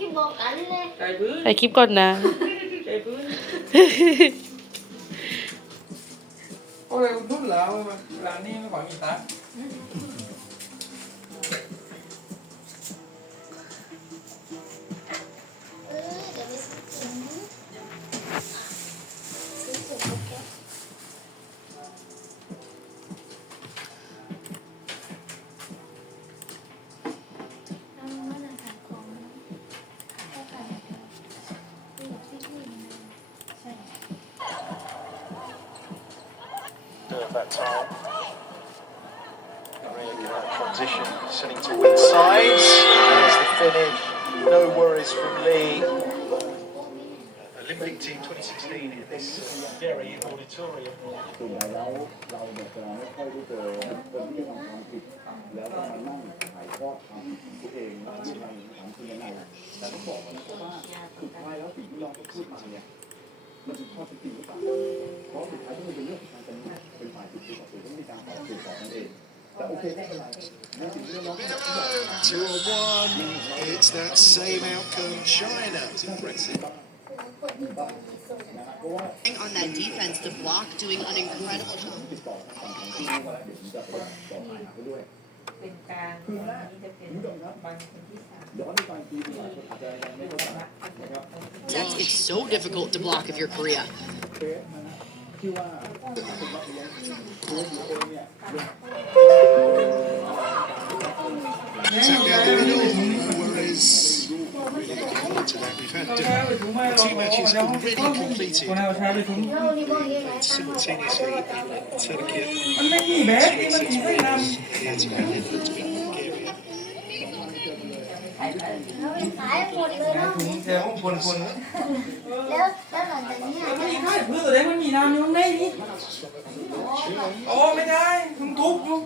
ที่บอกกันเลยใจพื้นถ่ายคลิปก่อนนะใจพื้นโอ้ยคุณนุ่นเหรอร้านนี้ไม่ขอมีตัง at that time. Can have transition, sitting to win sides. There's the finish. No worries from Lee. Olympic team 2016 in this uh, very auditorium. Two or one. It's that same outcome. China. Impressive. on that defense, the block doing an incredible job. ติดต่อทางฝั่งของที่ว่าเดี๋ยวผมจะไปต่อหาเขาด้วย เป็นการตรงนี้จะเป็นบังคนที่สาม ย้อนไปฟังทีดีกว่าคนอาจจะยังไม่เข้าใจนะครับ That's, it's so difficult to block if you're Korea. เคสนะฮะที่ว่าเป็นรับเลี้ยงตัวอยู่เองเนี่ย ม่เรา two matches already คน completed. เราใช้ไปถุง เรานี่บอกยังไง Simultaneously in Turkey. มันไม่มีแบกนี่มันมีไม่นำ Here to Finland to Bulgaria. เราไปขายหมดเลยเนาะ ถุงแต่ของคนคน แล้วแล้วหลังจากนี้ มันมีค่ายพื้นตัวเล็กมันมีน้ำอยู่ข้างในนี่โอ้ไม่ได้มันทุบอยู่